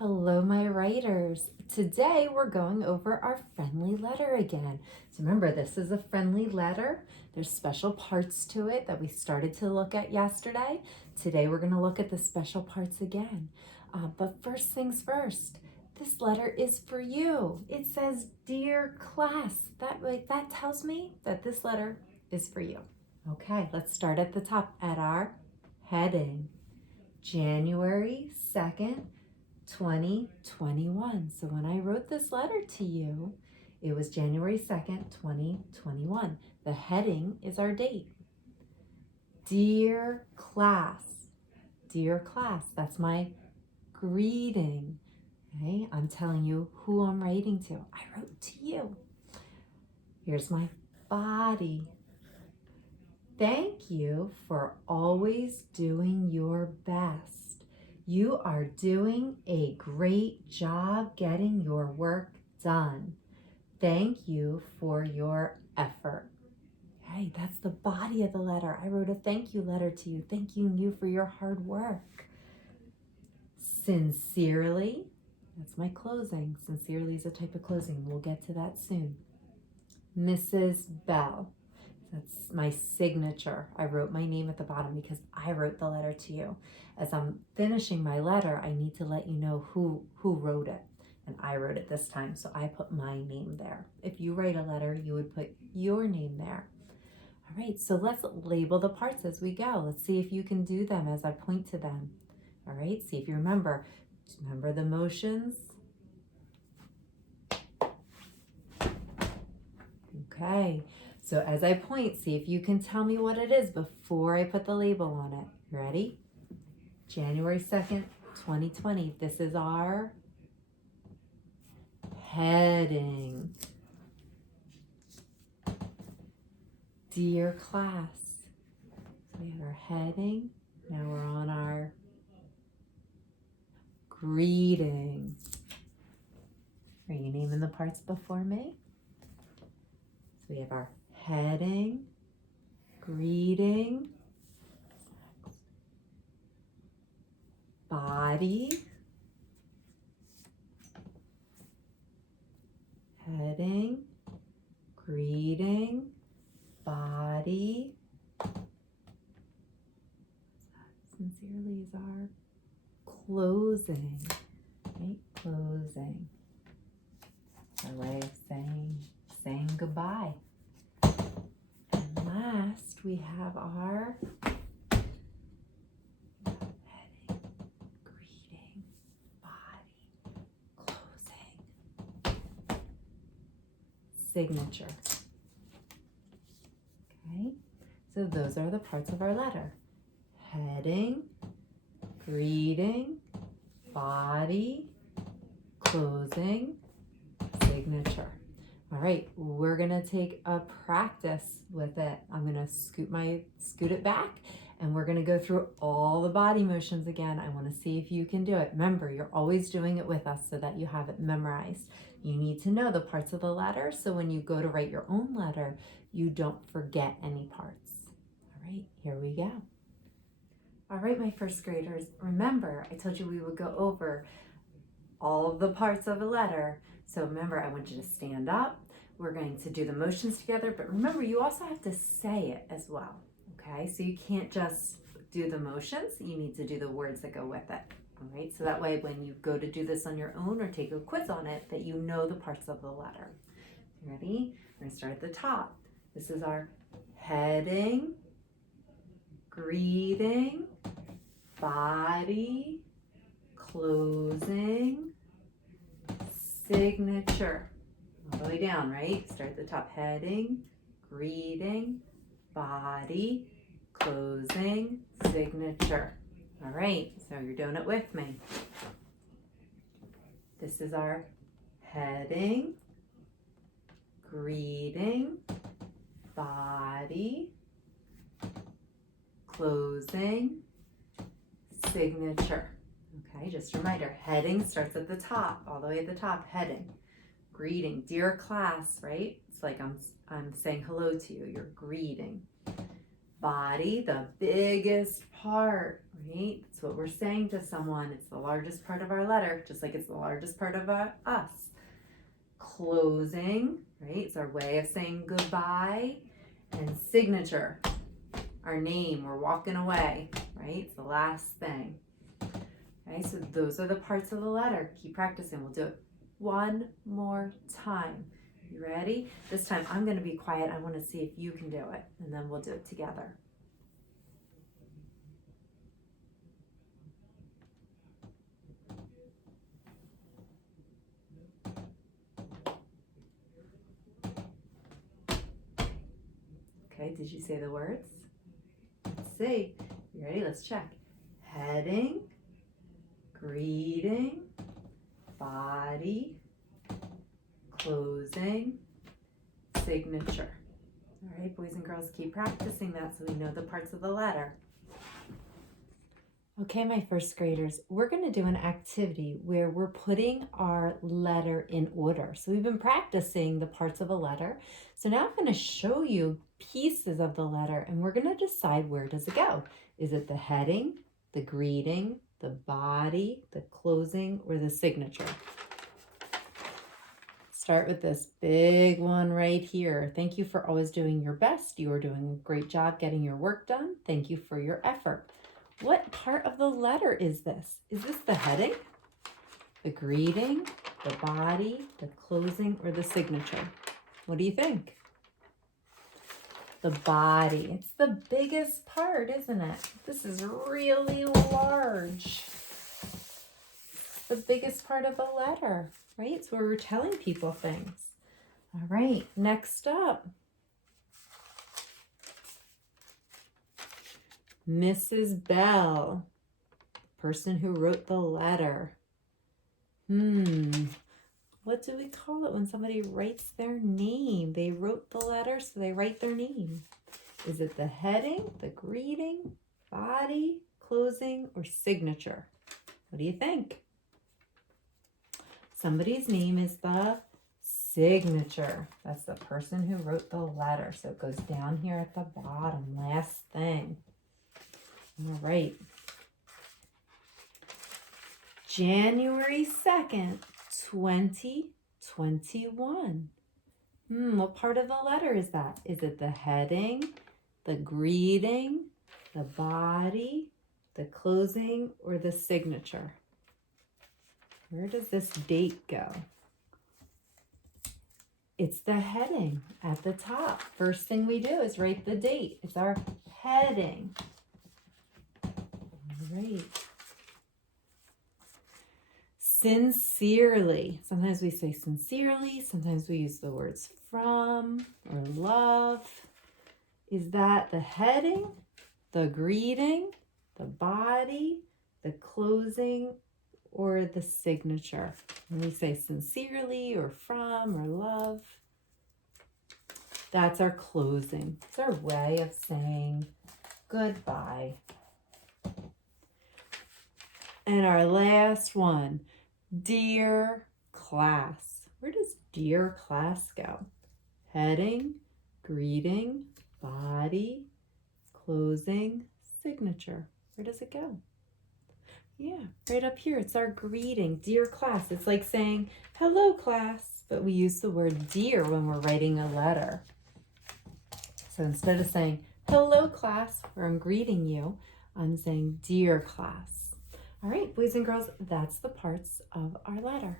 Hello, my writers. Today we're going over our friendly letter again. So remember, this is a friendly letter. There's special parts to it that we started to look at yesterday. Today we're going to look at the special parts again. But first things first, this letter is for you. It says, Dear class. That tells me that this letter is for you. Okay, let's start at the top at our heading. January 2nd, 2021. So when I wrote this letter to you, it was January 2nd, 2021. The heading is our date. Dear class, that's my greeting. Okay, I'm telling you who I'm writing to. I wrote to you. Here's my body. Thank you for always doing your best. You are doing a great job getting your work done. Thank you for your effort. Okay, that's the body of the letter. I wrote a thank you letter to you, thanking you for your hard work. Sincerely, that's my closing. Sincerely is a type of closing. We'll get to that soon. Mrs. Bell. That's my signature. I wrote my name at the bottom because I wrote the letter to you. As I'm finishing my letter, I need to let you know who wrote it. And I wrote it this time, so I put my name there. If you write a letter, you would put your name there. All right, so let's label the parts as we go. Let's see if you can do them as I point to them. All right, see if you remember. Remember the motions? Okay. So as I point, see if you can tell me what it is before I put the label on it. Ready? January 2nd, 2020. This is our heading. Dear class. So we have our heading. Now we're on our greeting. Are you naming the parts before me? So we have our heading, greeting, body, heading, greeting, body. Sincerely is our closing, right? Closing. Our way of saying goodbye. And last, we have our heading, greeting, body, closing, signature. Okay, so those are the parts of our letter. Heading, greeting, body, closing, signature. All right, we're gonna take a practice with it. I'm gonna scoot it back, and we're gonna go through all the body motions again. I wanna see if you can do it. Remember, you're always doing it with us so that you have it memorized. You need to know the parts of the letter so when you go to write your own letter, you don't forget any parts. All right, here we go. All right, my first graders, remember I told you we would go over all of the parts of a letter. So remember, I want you to stand up. We're going to do the motions together, but remember, you also have to say it as well, okay? So you can't just do the motions, you need to do the words that go with it, all right? So that way, when you go to do this on your own or take a quiz on it, that you know the parts of the letter. Ready? We're gonna start at the top. This is our heading, greeting, body, closing, signature. All the way down, right? Start at the top. Heading, greeting, body, closing, signature. All right, so you're doing it with me. This is our heading, greeting, body, closing, signature. Okay, just a reminder, heading starts at the top, all the way at the top, heading. Greeting, dear class, right? It's like I'm saying hello to you, you're greeting. Body, the biggest part, right? It's what we're saying to someone. It's the largest part of our letter, just like it's the largest part of us. Closing, right? It's our way of saying goodbye. And signature, our name, we're walking away, right? It's the last thing. Okay, so those are the parts of the letter. Keep practicing. We'll do it one more time. You ready? This time I'm going to be quiet. I want to see if you can do it, and then we'll do it together. Okay, did you say the words? Let's see. You ready? Let's check. Heading, greeting, body, closing, signature. All right, boys and girls, keep practicing that so we know the parts of the letter. Okay, my first graders, we're going to do an activity where we're putting our letter in order. So we've been practicing the parts of a letter. So now I'm going to show you pieces of the letter and we're going to decide where does it go. Is it the heading, the greeting, the body, the closing, or the signature? Start with this big one right here. Thank you for always doing your best. You are doing a great job getting your work done. Thank you for your effort. What part of the letter is this? Is this the heading, the greeting, the body, the closing, or the signature? What do you think? The body. It's the biggest part, isn't it? This is really large. The biggest part of the letter, right? It's where we're telling people things. All right, next up. Mrs. Bell, person who wrote the letter. What do we call it when somebody writes their name? They wrote the letter, so they write their name. Is it the heading, the greeting, body, closing, or signature? What do you think? Somebody's name is the signature. That's the person who wrote the letter. So it goes down here at the bottom, last thing. All right. January 2nd, 2021. What part of the letter is that? Is it the heading, the greeting, the body, the closing, or the signature? Where does this date go? It's the heading at the top. First thing we do is write the date. It's our heading. All right. Sincerely. Sometimes we say sincerely. Sometimes we use the words from or love. Is that the heading, the greeting, the body, the closing, or the signature? When we say sincerely or from or love, that's our closing. It's our way of saying goodbye. And our last one, dear class. Where does dear class go? Heading, greeting, body, closing, signature. Where does it go? Yeah, right up here. It's our greeting, dear class. It's like saying, hello class, but we use the word dear when we're writing a letter. So instead of saying, hello class, where I'm greeting you, I'm saying, dear class. All right, boys and girls, that's the parts of our letter.